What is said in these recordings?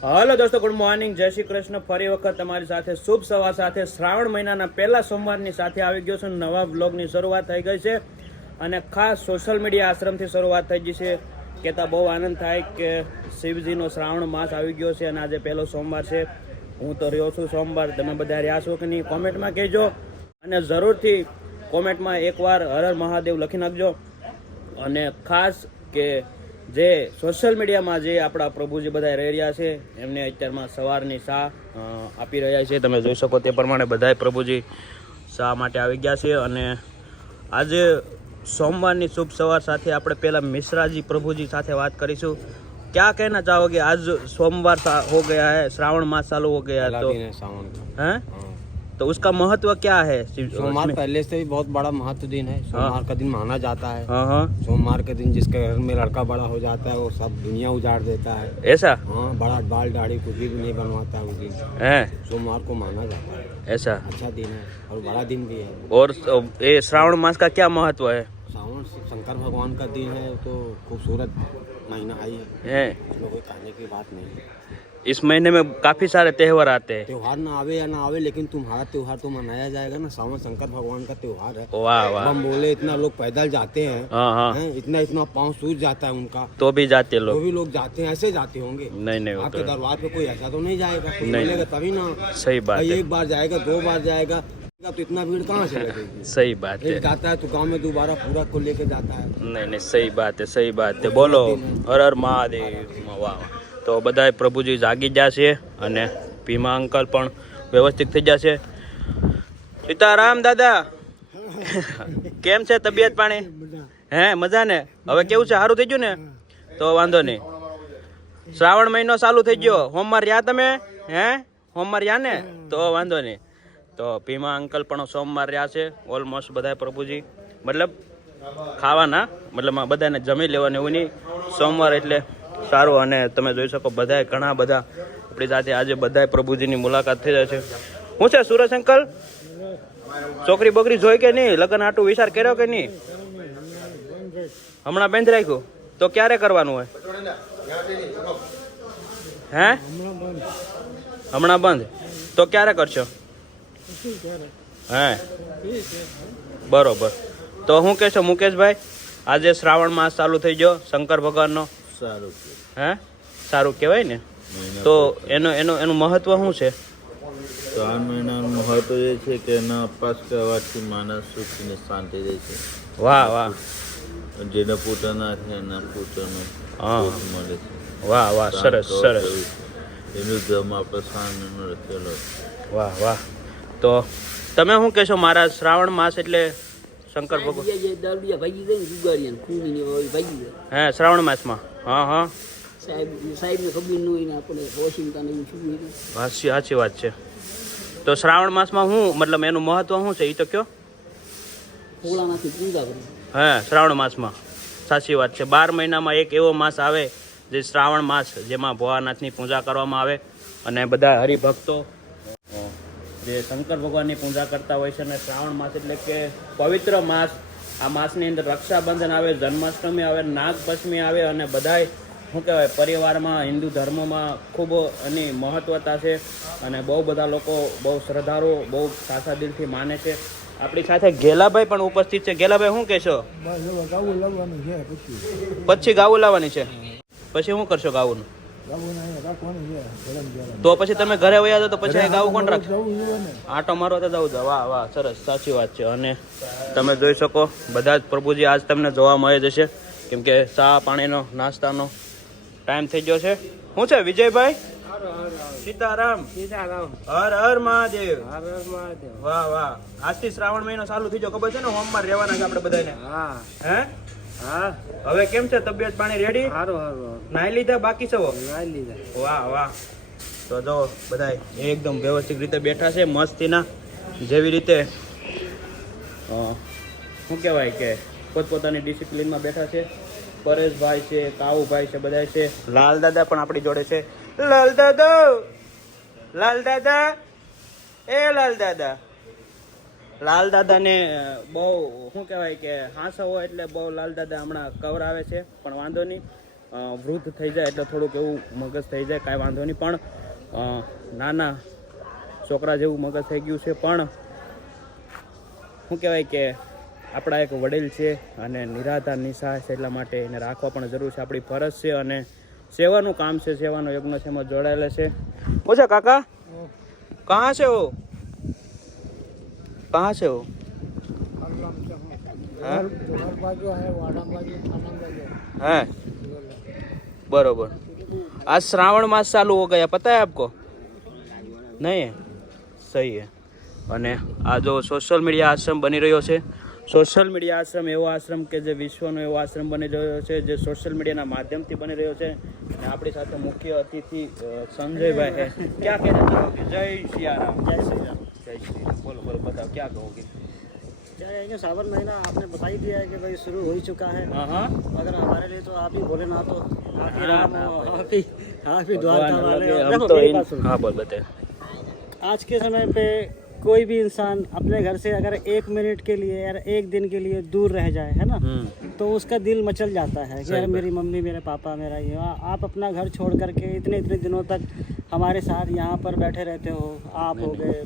Hello दोस्तों, good morning, जय श्री कृष्ण। ફરી વખત તમારી સાથે શુભ સવાર સાથે શ્રાવણ મહિનાના પહેલા સોમવારની સાથે આવી ગયો છું। નવા બ્લોગની શરૂઆત થઈ ગઈ છે અને ખાસ સોશિયલ મીડિયા આશ્રમથી શરૂઆત થઈ ગઈ છે। કહેતા બહુ આનંદ થાય કે શિવજીનો શ્રાવણ માસ આવી ગયો છે અને આજે પહેલો સોમવાર છે। હું તો રહ્યો છું સોમવાર, તમે બધા રહ્યા છો કે નહીં કોમેન્ટમાં કહેજો અને જરૂરથી કોમેન્ટમાં એકવાર હર હર મહાદેવ લખી નાખજો। અને ખાસ કે જે સોશિયલ મીડિયામાં જે આપણા પ્રભુજી બધા રહી રહ્યા છે એમને અત્યારમાં સવારની શા આપી રહ્યા છે। તમે જોઈ શકો તે પ્રમાણે બધા પ્રભુજી શા માટે આવી ગયા છે। અને આજે સોમવારની શુભ સવાર સાથે આપણે પહેલાં મિશ્રાજી પ્રભુજી સાથે વાત કરીશું। क्या कहना चाहोगे? आज सोमवार हो गया है, श्रावण मास चालू हो गया है, तो हैं तो उसका महत्व क्या है? सोमवार पहले से भी बहुत बड़ा महत्व दिन है। सोमवार का दिन माना जाता है। सोमवार के दिन जिसके घर में लड़का बड़ा हो जाता है वो सब दुनिया उजाड़ देता है। ऐसा? हाँ, बड़ा बाल दाढ़ी कुछ भी नहीं बनवाता है उस दिन। सोमवार को माना जाता है। ऐसा अच्छा दिन है और बड़ा दिन भी है। और ये श्रावण मास का क्या महत्व है? श्रावण शंकर भगवान का दिन है, तो खूबसूरत महीना आई है, इसमें कोई कहने की बात नहीं है। इस महीने में काफी सारे त्योहार आते हैं। त्योहार ना आवे या ना आवे, लेकिन तुम्हारा त्योहार तो मनाया जाएगा ना। श्रावण शंकर भगवान का त्योहार है। वाह वाह। हम बोले इतना लोग पैदल जाते हैं, हैं? इतना पाँव सूज जाता है उनका, तो भी जाते लोग, तो भी लोग जाते हैं। ऐसे जाते होंगे? नहीं आपके दरबार पे कोई ऐसा तो नहीं जाएगा, कोई नहीं बोलेगा तभी ना। सही बात है। एक बार जाएगा, दो बार जाएगा, तो इतना भीड़ कहाँ से लगेगी? सही बात है। जाता है तो गाँव में दोबारा पूरा को लेके जाता है। नहीं, सही बात है, सही बात है। बोलो हर हर महादेव। वाह। તો બધા પ્રભુજી જાગી જશે અને ભીમા અંકલ પણ વ્યવસ્થિત થઈ જશે। સીતારામ દાદા, કેમ છે તબિયત પાણી? હે મજા ને? હવે કેવું છે? સારું થઈ ગયું ને? તો વાંધો નહીં। શ્રાવણ મહિનો ચાલુ થઈ ગયો, સોમવાર રહ્યા તમે? હે સોમવાર રહ્યા ને? તો વાંધો નહીં। તો ભીમા અંકલ પણ સોમવાર રહ્યા છે। ઓલમોસ્ટ બધા પ્રભુજી મતલબ ખાવાના મતલબ બધાને જમી લેવાનું એવું નહીં, સોમવાર એટલે સારું। અને તમે જોઈ શકો બધા ઘણા બધા આપણી સાથે આજે બધા પ્રભુજીની મુલાકાત થઈ જાય છે। શું છે સુરેશ અંકલ, છોકરી બોકરી જોઈ કે નહીં? લગ્ન આટું વિચાર કર્યો કે નહીં? હમણાં બંધ રાખ્યું? તો ક્યારે કરવાનું હોય? હે હમણાં બંધ? તો ક્યારે કરશો? હે બરોબર। તો શું કહેશો મુકેશભાઈ, આજે શ્રાવણ માસ ચાલુ થઈ ગયો શંકર ભગવાનનો? સારું હે સારું કહેવાય ને? તો એનું મહત્વ શું છે? શ્રાવણ મહિનાનું મહત્વ એ છે કે એના અપાસ કરવાથી માણસ સુખી ને શાંતિ રહે છે। વાહ વાહ। જેને પોતાના છે એના પોતાનું સુખ મળે છે। વાહ વાહ, સરસ સરસ। એનું ધર્મ આપણે શાંતિનો રખેલો। વાહ વાહ। તો તમે શું કહેશો મહારાજ, શ્રાવણ માસ એટલે શંકર ભગવાન હે શ્રાવણ માસમાં? હા હા સાચી વાત છે। તો શ્રાવણ માસમાં શું મતલબ એનું મહત્વ શું છે એ તો કયો? હે શ્રાવણ માસમાં સાચી વાત છે। 12 મહિનામાં એક એવો માસ આવે જે શ્રાવણ માસ, જેમાં ભોળાનાથની પૂજા કરવામાં આવે અને બધા હરિભક્તો જે શંકર ભગવાનની પૂજા કરતા હોય છે। અને શ્રાવણ માસ એટલે કે પવિત્ર માસ। આ માસની અંદર રક્ષાબંધન આવે, જન્માષ્ટમી આવે, નાગપંચમી આવે અને બધાય શું કહેવાય પરિવારમાં હિન્દુ ધર્મમાં ખૂબ એની મહત્વતા છે અને બહુ બધા લોકો બહુ શ્રદ્ધાળુ બહુ સાચા દિલથી માને છે। આપણી સાથે ગેલાભાઈ પણ ઉપસ્થિત છે। ગેલાભાઈ શું કહેશો? પછી ગાવું લાવવાની છે? પછી શું કરશો ગાવું? તો પછી તમે ઘરે વયા જાઓ તો પછી ગાવું કોણ રાખશે? આટો મારવા તો જવું. વાહ વાહ, સરસ, સાચી વાત છે। અને તમે જોઈ શકો બધા જ પ્રભુજી આજ તમને જોવા મળે જશે, કેમ કે ચા પાણીનો નાસ્તાનો ટાઈમ થઈ ગયો છે। શું છે વિજયભાઈ? સીતારામ સીતારામ, હર હર મહાદેવ, હર હર મહાદેવ। વાહ વાહ, આજથી શ્રાવણ મહિનો ચાલુ થઈ ગયો, ખબર છે ને? સોમવાર રહેવાના છે આપણે બધાને? હા હે હા। હવે કેમ છે તબિયત પાણી? રેડી? સારું સારું। નાઈ લીધા? બાકી છે? નાઈ લીધા। વાહ વાહ। તો જો બધા એકદમ વ્યવસ્થિત રીતે બેઠા છે, મસ્તીના જેવી રીતે શું કહેવાય કે પોતપોતાની ડિસિપ્લિનમાં બેઠા છે। પરેશભાઈ છે, કાવુભાઈ છે, બધા છે। લાલ દાદા પણ આપણી જોડે છે। લાલ દાદા, લાલ દાદા, એ લાલ દાદા। લાલ દાદાને બહુ શું કહેવાય કે હાંસો હોય એટલે બહુ લાલ દાદા હમણાં કવરાવે છે, પણ વાંધો નહીં। વૃદ્ધ થઈ જાય એટલે થોડુંક એવું મગજ થઈ જાય, કાંઈ વાંધો નહીં, પણ નાના છોકરા જેવું મગજ થઈ ગયું છે. પણ શું કહેવાય કે આપણા એક વડીલ છે અને નિરાધાર નિસહાય છે, એટલા માટે એને રાખવા પણ જરૂર છે, આપણી ફરજ છે અને સેવાનું કામ છે, સેવાનો યજ્ઞ છે, એમાં જોડાયેલા છે. પૂછા કાકા કहाँ से हो, कहाँ से हो? है बरोबर. आज श्रावण मास चालू हो गया, पता है आपको? नहीं है? सही है. અને આ જો સોશિયલ મીડિયા આશ્રમ બની રહ્યો છે. સોશિયલ મીડિયા આશ્રમ એવો આશ્રમ કે જે વિશ્વનો એવો આશ્રમ બની રહ્યો છે, જે સોશિયલ મીડિયાના માધ્યમથી બની રહ્યો છે. અને આપણી સાથે મુખ્ય અતિથિ સંજયભાઈ है. क्या कहना चाहोगे? जय सिया राम. जय श्री राम. जय श्री राम. बोलो बोलो, बताओ क्या कहोगे? क्या सावन महीना आपने बता ही दिया है कि भाई शुरू हो ही चुका है. हाँ, अगर हमारे लिए तो आप ही भोलेनाथ हो, आप ही राम हो, आप ही द्वारका वाले हो. हम देखो, तो मेरी बात सुनो. हाँ बोल बताए. आज के समय पे कोई भी इंसान अपने घर से अगर 1 मिनट के लिए या 1 दिन के लिए दूर रह जाए, है ना, तो उसका दिल मचल जाता है कि यार मेरी मम्मी, मेरे पापा, मेरा ये. आप अपना घर छोड़ करके इतने दिनों तक हमारे साथ यहाँ पर बैठे रहते हो. आप हो गए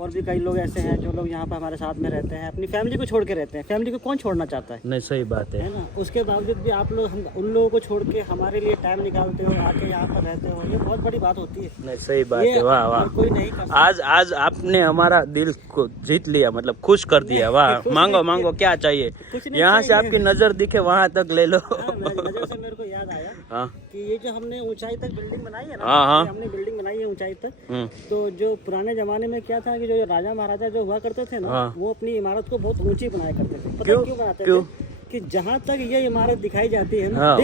और भी कई लोग ऐसे हैं जो लोग यहाँ पर हमारे साथ में रहते हैं, अपनी फैमिली को छोड़ के रहते हैं. फैमिली को कौन छोड़ना चाहता है? नहीं, सही बात है. है ना. उसके बावजूद भी आप लोग उन लोगों को छोड़ के हमारे लिए टाइम निकालते हो, आके यहाँ पर रहते हो. ये बहुत बड़ी बात होती है. नहीं, सही बात ये है. वाह वाह. हर कोई नहीं कर सकता. आज आपने हमारा दिल को जीत लिया, मतलब खुश कर दिया. वाह. मांगो मांगो, क्या चाहिए? कुछ नहीं यहाँ से चाहिए. आपकी नजर दिखे वहाँ तक ले लो. हाँ, नजर से मेरे को याद आया हाँ कि ये जो हमने ऊंचाई तक बिल्डिंग बनाई है ना, हाँ, हाँ. ये हमने बिल्डिंग बनाई है ऊंचाई तक. हम्म. तो जो पुराने जमाने में क्या था कि जो राजा महाराजा जो हुआ करते थे ना, हाँ. वो अपनी इमारत को बहुत ऊंची बनाया करते थे. पता क्यों? क्यों बनाते क्यों? थे? कि जहाँ तक ये इमारत दिखाई जाती है ना, हाँ,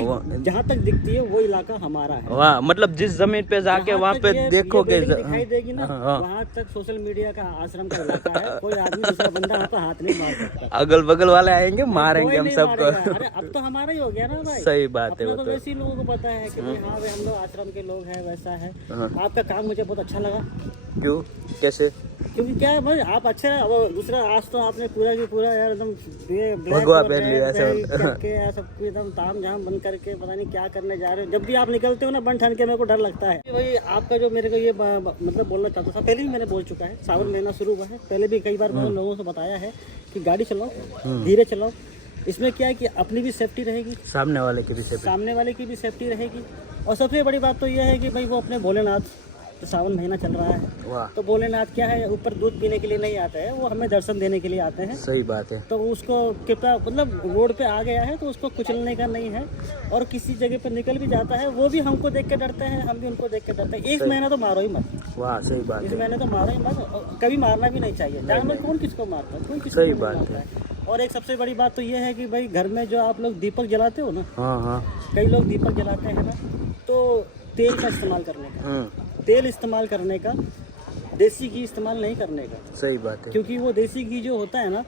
जहाँ तक दिखती है वो इलाका हमारा है. वाह. मतलब जिस जमीन पे जाके जहाँ वहाँ तक पे ये देखोगे, बिल्डिंग दिखाई देगी ना, हाँ. वहाँ तक सोशल मीडिया का आश्रम का इलाका है. कोई आदमी दूसरा बंदा वहाँ पर हाथ नहीं मार सकता. अगल बगल वाले आएंगे, मारेंगे कोई हम नहीं सबको. मारेगा. अरे अब तो हमारा ही हो गया ना भाई. सही बात है. अपना वो तो तो वैसे ही लोगों को पता है कि भाई हाँ भाई हम लोग आश्रम के लोग हैं, वैसा है. आपका काम मुझे बहुत अच्छा लगा. क्यों? कैसे? क्योंकि क्या है भाई, आप अच्छे हैं. अब दूसरा आज तो आपने पूरा की पूरा यार एकदम ये ब्लैक भगवा और पहन रेड लिया सब. पहन करके यार सबको एकदम ताम झाम बंद करके पता नहीं क्या करने जा रहे हो. जब भी आप निकलते हो ना बन ठन के, मेरे को डर लगता है भाई. आपका जो मेरे को ये मतलब बोलना चाहता था, पहले भी मैंने बोल चुका है. सावन महीना शुरू हुआ है, पहले भी कई बार मैंने लोगों से बताया है कि गाड़ी चलाओ, धीरे चलाओ. इसमें क्या है कि अपनी भी सेफ्टी रहेगी, सामने वाले की भी सेफ्टी. सामने वाले की भी सेफ्टी रहेगी. और सबसे बड़ी बात तो यह है कि भाई वो अपने भोलेनाथ, तो सावन महीना चल रहा है, वाह. तो भोलेनाथ क्या है, ऊपर दूध पीने के लिए नहीं आते हैं, वो हमें दर्शन देने के लिए आते हैं. सही बात है. तो उसको कृपया, मतलब रोड पे आ गया है तो उसको कुचलने का नहीं है. और किसी जगह पे निकल भी जाता है, वो भी हमको देख के डरते हैं, हम भी उनको देख के डरते हैं. इस महीना तो मारो ही मत. वाह, सही बात इस है. महीने तो मारो ही मत. और कभी मारना भी नहीं चाहिए. जानवर कौन किसको मारता है? कौन किसको सही नहीं बात मारता है. और एक सबसे बड़ी बात तो ये है कि भाई घर में जो आप लोग दीपक जलाते हो ना, हाँ हाँ. कई लोग दीपक जलाते हैं ना, तो तेल का इस्तेमाल करने का, तेल इस्तेमाल करने का, देसी घी इस्तेमाल नहीं करने का. सही बात है. क्योंकि वो देसी घी जो होता है ना,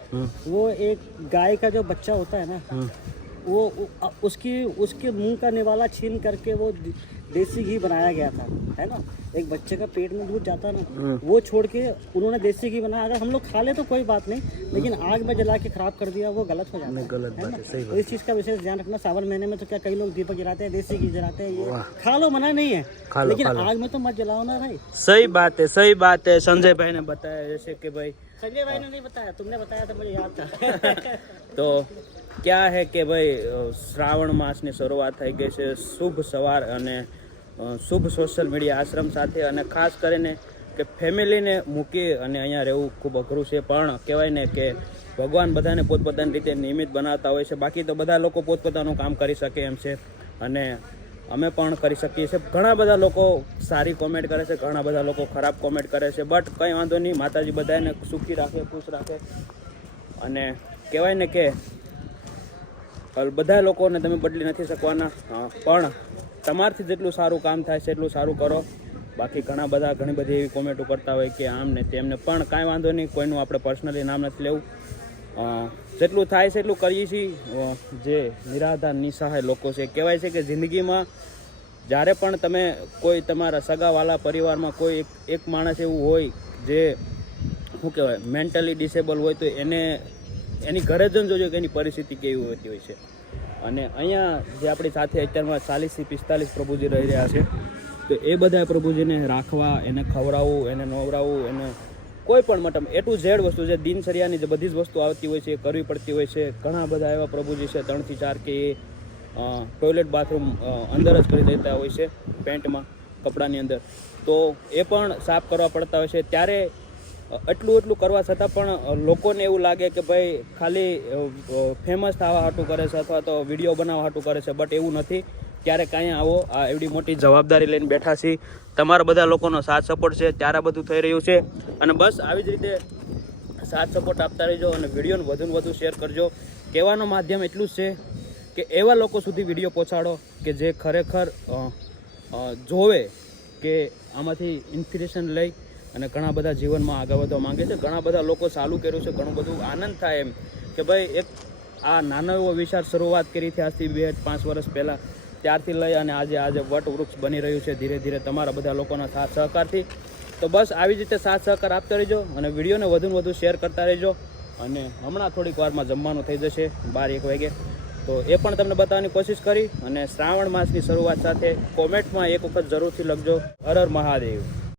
वो एक गाय का जो बच्चा होता है ना, वो उसके मुंह का निवाला छीन करके वो देसी घी बनाया गया था, है ना. एक बच्चे का पेट में दूध जाता ना, वो छोड़ के उन्होंने देसी घी बनाया. अगर हम लोग खा ले तो कोई बात नहीं, लेकिन आग में जला के खराब कर दिया, वो गलत हो जाता है. गलत बात है. सही तो बात. इस चीज का विशेष ध्यान रखना. सावन महीने में तो क्या कई लोग दीपक जलाते हैं, देसी घी जलाते हैं. ये खा लो, मना नहीं है, लेकिन आग में तो मत जलाओ ना भाई. सही बात है. सही बात है. संजय भाई ने बताया जैसे कि भाई, संजय भाई ने नहीं बताया, तुमने बताया था, मुझे याद था. તો क्या है કે ભાઈ શ્રાવણ માસની શરૂઆત થઈ ગઈ છે. શુભ સવાર અને શુભ સોશિયલ મીડિયા આશ્રમ સાથે, અને ખાસ કરીને કે ફેમિલીને મૂકી અને અહીંયા રહેવું ખૂબ અઘરું છે. પણ કહેવાય ને કે ભગવાન બધાને પોતપોતાની રીતે નિયમિત બનાવતા હોય છે. બાકી તો બધા લોકો પોતપોતાનું કામ કરી શકે એમ છે, અને અમે પણ કરી શકીએ છીએ. ઘણા બધા લોકો સારી કોમેન્ટ કરે છે, ઘણા બધા લોકો ખરાબ કોમેન્ટ કરે છે, બટ કંઈ વાંધો નહીં. માતાજી બધાને સુખી રાખે, ખુશ રાખે. અને કહેવાય ને કે બધા લોકોને તમે બદલી નથી શકવાના, પણ તમારથી જેટલું સારું કામ થાય છે એટલું સારું કરો. બાકી ઘણી બધી એવી કોમેન્ટો કરતા હોય કે આમ ને તેમને, પણ કાંઈ વાંધો નહીં. કોઈનું આપણે પર્સનલી નામ નથી લેવું. જેટલું થાય છે એટલું કરીએ છીએ. જે નિરાધાર નિસહાય લોકો છે, કહેવાય છે કે જિંદગીમાં જ્યારે પણ તમે કોઈ તમારા સગાવાલા પરિવારમાં કોઈ એક માણસ એવું હોય જે શું કહેવાય મેન્ટલી ડિસેબલ હોય, તો એની ઘરે જ જોજો કે એની પરિસ્થિતિ કેવી હોતી હોય છે. અને અહીંયા જે આપણી સાથે અત્યારમાં 40 થી 45 પ્રભુજી રહી રહ્યા છે, તો એ બધા પ્રભુજીને રાખવા, એને ખવડાવવું, એને નવડાવવું, એને કોઈ પણ મતલબ એ ટુ ઝેડ વસ્તુ છે, દિનચર્યાની જે બધી જ વસ્તુ આવતી હોય છે એ કરવી પડતી હોય છે. ઘણા બધા એવા પ્રભુજી છે 3 થી 4 કે ટોયલેટ બાથરૂમ અંદર જ કરી દેતા હોય છે, પેન્ટમાં કપડાની અંદર, તો એ પણ સાફ કરવા પડતા હોય છે. ત્યારે એટલું કરવા છતાં પણ લોકોને એવું લાગે કે ભાઈ ખાલી ફેમસ થવા હાટું કરે છે અથવા તો વિડીયો બનાવવા હાટું કરે છે, બટ એવું નથી. ત્યારે કાંઈ આવો, આ એવડી મોટી જવાબદારી લઈને બેઠા છીએ, તમારા બધા લોકોનો સાથ સપોર્ટ છે ત્યારે બધું થઈ રહ્યું છે. અને બસ આવી જ રીતે સાથ સપોર્ટ આપતા રહેજો અને વિડીયોને વધુને વધુ શેર કરજો. કહેવાનો માધ્યમ એટલું જ છે કે એવા લોકો સુધી વિડીયો પહોંચાડો કે જે ખરેખર જોવે કે આમાંથી ઇન્સ્પિરેશન લઈ અને ઘણા બધા જીવનમાં આગળ વધવા માંગે છે. ઘણા બધા લોકો ચાલુ કર્યું છે, ઘણું બધું આનંદ થાય એમ કે ભાઈ એક આ નાનો એવો વિચાર શરૂઆત કરી હતી આજથી 2-5 વર્ષ પહેલાં, ત્યારથી લઈ અને આજે વટ વૃક્ષ બની રહ્યું છે ધીરે ધીરે તમારા બધા લોકોના સાથ સહકારથી. તો બસ આવી જ રીતે સાથ સહકાર આપતા રહેજો અને વિડીયોને વધુને વધુ શેર કરતા રહેજો. અને હમણાં થોડીક વારમાં જમવાનું થઈ જશે 12-1 વાગે, તો એ પણ તમને બતાવવાની કોશિશ કરી. અને શ્રાવણ માસની શરૂઆત સાથે કોમેન્ટમાં એક વખત જરૂરથી લખજો હર હર મહાદેવ.